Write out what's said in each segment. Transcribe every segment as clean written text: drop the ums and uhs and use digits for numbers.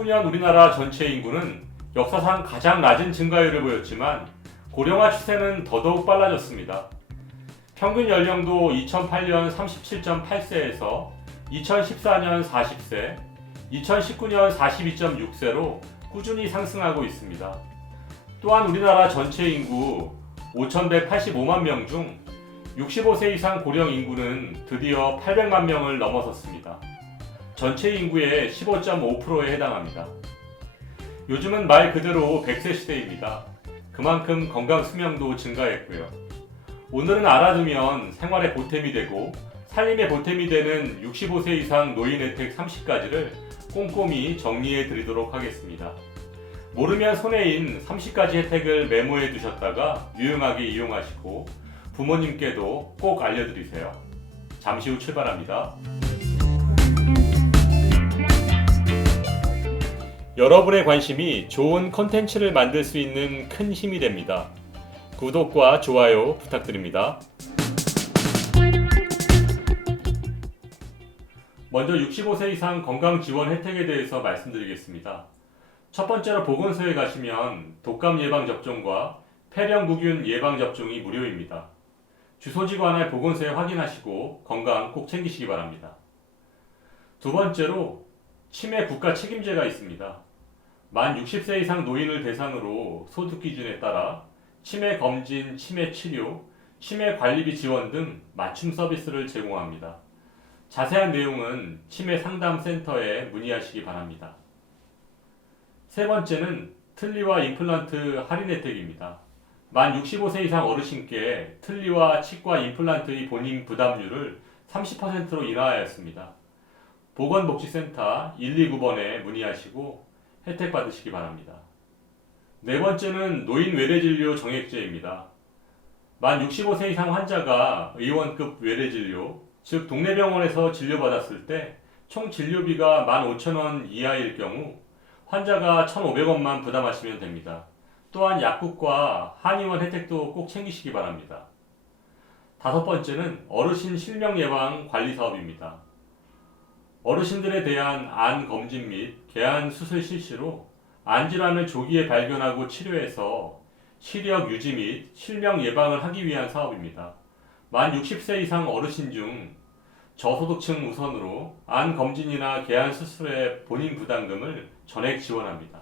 2019년 우리나라 전체 인구는 역사상 가장 낮은 증가율을 보였지만 고령화 추세는 더더욱 빨라졌습니다. 평균 연령도 2008년 37.8세에서 2014년 40세, 2019년 42.6세로 꾸준히 상승하고 있습니다. 또한 우리나라 전체 인구 5,185만 명 중 65세 이상 고령 인구는 드디어 800만 명을 넘어섰습니다. 전체 인구의 15.5%에 해당합니다. 요즘은 말 그대로 100세 시대입니다. 그만큼 건강 수명도 증가했고요. 오늘은 알아두면 생활에 보탬이 되고 살림에 보탬이 되는 65세 이상 노인 혜택 30가지를 꼼꼼히 정리해 드리도록 하겠습니다. 모르면 손해인 30가지 혜택을 메모해 두셨다가 유용하게 이용하시고 부모님께도 꼭 알려드리세요. 잠시 후 출발합니다. 여러분의 관심이 좋은 컨텐츠를 만들 수 있는 큰 힘이 됩니다. 구독과 좋아요 부탁드립니다. 먼저 65세 이상 건강지원 혜택에 대해서 말씀드리겠습니다. 첫 번째로 보건소에 가시면 독감 예방접종과 폐렴구균 예방접종이 무료입니다. 주소지 관할 보건소에 확인하시고 건강 꼭 챙기시기 바랍니다. 두 번째로 치매 국가 책임제가 있습니다. 만 60세 이상 노인을 대상으로 소득 기준에 따라 치매 검진, 치매 치료, 치매 관리비 지원 등 맞춤 서비스를 제공합니다. 자세한 내용은 치매 상담 센터에 문의하시기 바랍니다. 세 번째는 틀니와 임플란트 할인 혜택입니다. 만 65세 이상 어르신께 틀니와 치과 임플란트의 본인 부담률을 30%로 인하하였습니다. 보건복지센터 129번에 문의하시고 혜택 받으시기 바랍니다. 네 번째는 노인 외래진료 정액제입니다. 만 65세 이상 환자가 의원급 외래진료, 즉 동네 병원에서 진료받았을 때 총 진료비가 15,000원 이하일 경우 환자가 1,500원만 부담하시면 됩니다. 또한 약국과 한의원 혜택도 꼭 챙기시기 바랍니다. 다섯 번째는 어르신 실명 예방 관리 사업입니다. 어르신들에 대한 암 검진 및 개안 수술 실시로 암 질환을 조기에 발견하고 치료해서 시력 유지 및 실명 예방을 하기 위한 사업입니다. 만 60세 이상 어르신 중 저소득층 우선으로 암 검진이나 개안 수술의 본인 부담금을 전액 지원합니다.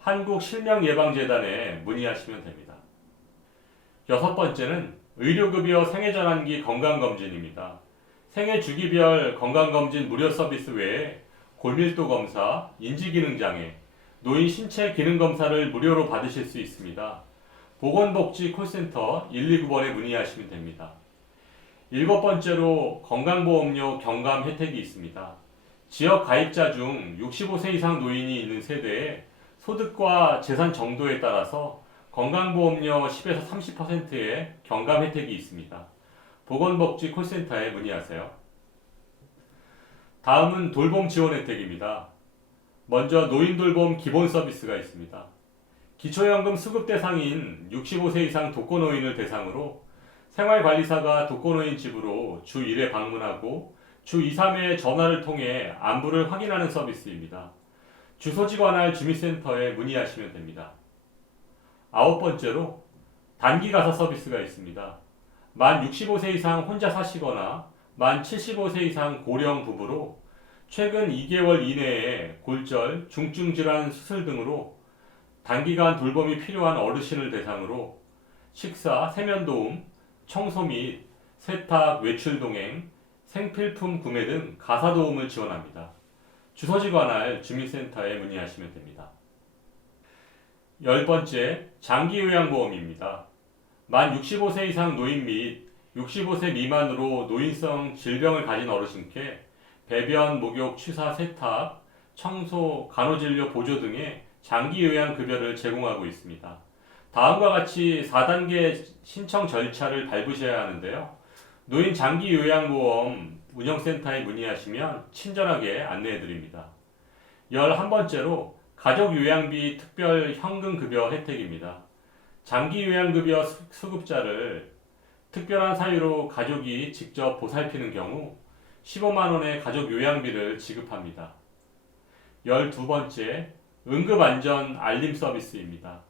한국실명예방재단에 문의하시면 됩니다. 여섯 번째는 의료급여 생애전환기 건강검진입니다. 생애 주기별 건강검진 무료 서비스 외에 골밀도 검사, 인지기능장애, 노인 신체 기능검사를 무료로 받으실 수 있습니다. 보건복지 콜센터 129번에 문의하시면 됩니다. 일곱 번째로 건강보험료 경감 혜택이 있습니다. 지역 가입자 중 65세 이상 노인이 있는 세대에 소득과 재산 정도에 따라서 건강보험료 10에서 30%의 경감 혜택이 있습니다. 보건복지 콜센터에 문의하세요. 다음은 돌봄 지원 혜택입니다. 먼저 노인돌봄 기본 서비스가 있습니다. 기초연금 수급 대상인 65세 이상 독거노인을 대상으로 생활관리사가 독거노인 집으로 주 1회 방문하고 주 2, 3회 전화를 통해 안부를 확인하는 서비스입니다. 주소지 관할 주민센터에 문의하시면 됩니다. 아홉 번째로 단기 가사 서비스가 있습니다. 만 65세 이상 혼자 사시거나 만 75세 이상 고령 부부로 최근 2개월 이내에 골절, 중증질환 수술 등으로 단기간 돌봄이 필요한 어르신을 대상으로 식사, 세면도움, 청소 및 세탁, 외출 동행, 생필품 구매 등 가사 도움을 지원합니다. 주소지 관할 주민센터에 문의하시면 됩니다. 열 번째, 장기요양보험입니다. 만 65세 이상 노인 및 65세 미만으로 노인성 질병을 가진 어르신께 배변, 목욕, 취사, 세탁, 청소, 간호진료 보조 등의 장기요양급여를 제공하고 있습니다. 다음과 같이 4단계 신청 절차를 밟으셔야 하는데요. 노인 장기요양보험 운영센터에 문의하시면 친절하게 안내해드립니다. 11번째로 가족요양비 특별 현금급여 혜택입니다. 장기요양급여 수급자를 특별한 사유로 가족이 직접 보살피는 경우 15만원의 가족요양비를 지급합니다. 12번째, 응급안전 알림 서비스입니다.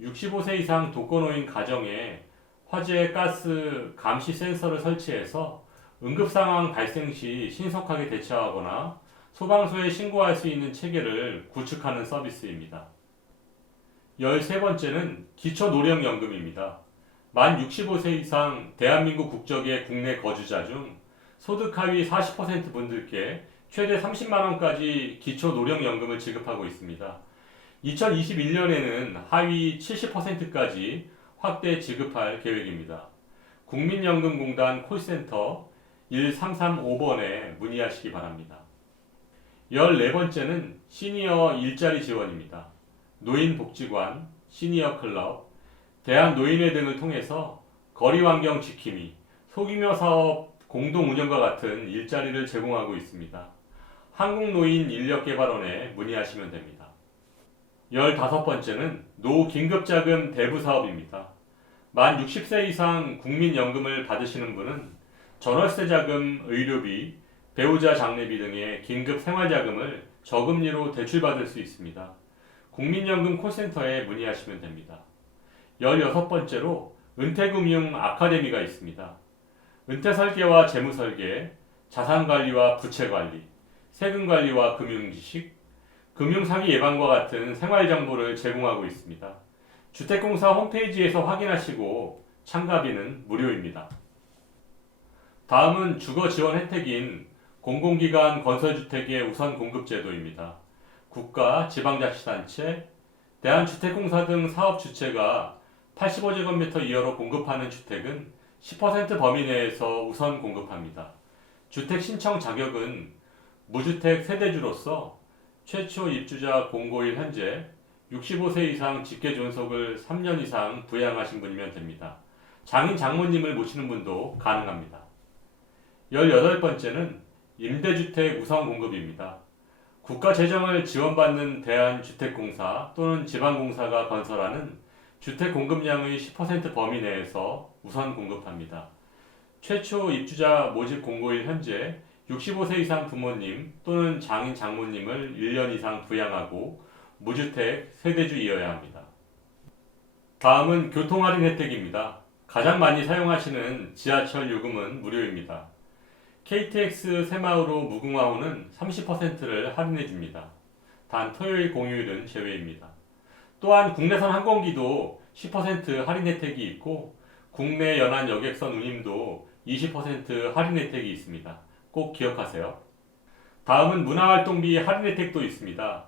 65세 이상 독거노인 가정에 화재, 가스 감시 센서를 설치해서 응급상황 발생 시 신속하게 대처하거나 소방서에 신고할 수 있는 체계를 구축하는 서비스입니다. 13번째는 기초노령연금입니다. 만 65세 이상 대한민국 국적의 국내 거주자 중 소득 하위 40% 분들께 최대 30만원까지 기초노령연금을 지급하고 있습니다. 2021년에는 하위 70%까지 확대 지급할 계획입니다. 국민연금공단 콜센터 1335번에 문의하시기 바랍니다. 14번째는 시니어 일자리 지원입니다. 노인복지관, 시니어클럽, 대한노인회 등을 통해서 거리환경 지킴이, 소규모 사업 공동 운영과 같은 일자리를 제공하고 있습니다. 한국노인인력개발원에 문의하시면 됩니다. 15번째는 노긴급자금 대부사업입니다. 만 60세 이상 국민연금을 받으시는 분은 전월세자금, 의료비, 배우자 장례비 등의 긴급 생활자금을 저금리로 대출받을 수 있습니다. 국민연금 콜센터에 문의하시면 됩니다. 16번째로 은퇴금융 아카데미가 있습니다. 은퇴설계와 재무설계, 자산관리와 부채관리, 세금관리와 금융지식, 금융사기 예방과 같은 생활정보를 제공하고 있습니다. 주택공사 홈페이지에서 확인하시고 참가비는 무료입니다. 다음은 주거지원 혜택인 공공기관 건설주택의 우선 공급제도입니다. 국가, 지방자치단체, 대한주택공사 등 사업주체가 85제곱미터 이하로 공급하는 주택은 10% 범위 내에서 우선 공급합니다. 주택 신청 자격은 무주택 세대주로서 최초 입주자 공고일 현재 65세 이상 직계존속을 3년 이상 부양하신 분이면 됩니다. 장인 장모님을 모시는 분도 가능합니다. 18번째는 임대주택 우선 공급입니다. 국가 재정을 지원받는 대한주택공사 또는 지방공사가 건설하는 주택 공급량의 10% 범위 내에서 우선 공급합니다. 최초 입주자 모집 공고일 현재 65세 이상 부모님 또는 장인 장모님을 1년 이상 부양하고 무주택 세대주이어야 합니다. 다음은 교통할인 혜택입니다. 가장 많이 사용하시는 지하철 요금은 무료입니다. KTX 새마을호 무궁화호는 30%를 할인해 줍니다. 단 토요일 공휴일은 제외입니다. 또한 국내선 항공기도 10% 할인 혜택이 있고 국내 연안 여객선 운임도 20% 할인 혜택이 있습니다. 꼭 기억하세요. 다음은 문화활동비 할인 혜택도 있습니다.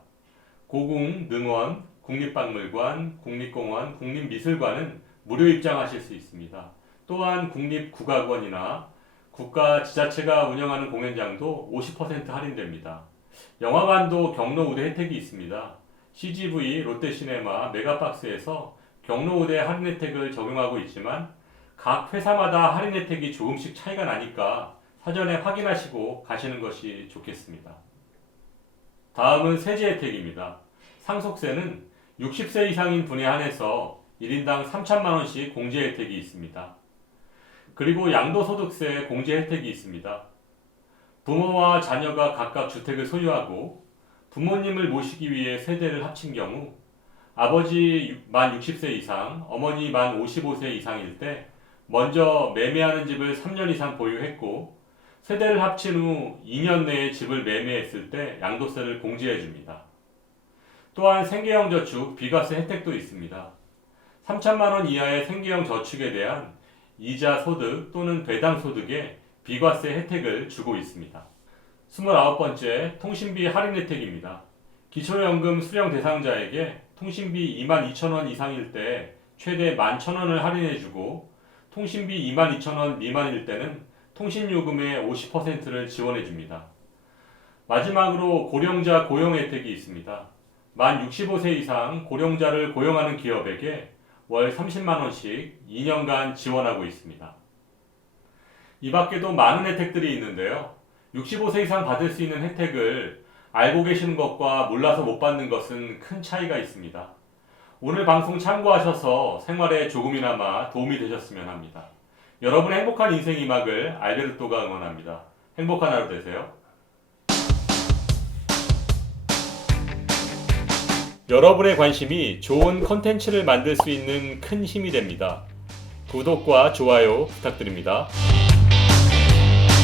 고궁, 능원, 국립박물관, 국립공원, 국립미술관은 무료 입장하실 수 있습니다. 또한 국립국악원이나 국가 지자체가 운영하는 공연장도 50% 할인됩니다. 영화관도 경로 우대 혜택이 있습니다. CGV, 롯데시네마, 메가박스에서 경로 우대 할인 혜택을 적용하고 있지만 각 회사마다 할인 혜택이 조금씩 차이가 나니까 사전에 확인하시고 가시는 것이 좋겠습니다. 다음은 세제 혜택입니다. 상속세는 60세 이상인 분에 한해서 1인당 3천만원씩 공제 혜택이 있습니다. 그리고 양도소득세 공제 혜택이 있습니다. 부모와 자녀가 각각 주택을 소유하고 부모님을 모시기 위해 세대를 합친 경우 아버지 만 60세 이상, 어머니 만 55세 이상일 때 먼저 매매하는 집을 3년 이상 보유했고 세대를 합친 후 2년 내에 집을 매매했을 때 양도세를 공제해 줍니다. 또한 생계형 저축, 비과세 혜택도 있습니다. 3천만원 이하의 생계형 저축에 대한 이자 소득 또는 배당 소득에 비과세 혜택을 주고 있습니다. 29번째, 통신비 할인 혜택입니다. 기초연금 수령 대상자에게 통신비 22,000원 이상일 때 최대 11,000원을 할인해주고 통신비 22,000원 미만일 때는 통신요금의 50%를 지원해줍니다. 마지막으로 고령자 고용 혜택이 있습니다. 만 65세 이상 고령자를 고용하는 기업에게 월 30만원씩 2년간 지원하고 있습니다. 이 밖에도 많은 혜택들이 있는데요. 65세 이상 받을 수 있는 혜택을 알고 계시는 것과 몰라서 못 받는 것은 큰 차이가 있습니다. 오늘 방송 참고하셔서 생활에 조금이나마 도움이 되셨으면 합니다. 여러분의 행복한 인생 이막을 알베르토가 응원합니다. 행복한 하루 되세요. 여러분의 관심이 좋은 컨텐츠를 만들 수 있는 큰 힘이 됩니다. 구독과 좋아요 부탁드립니다.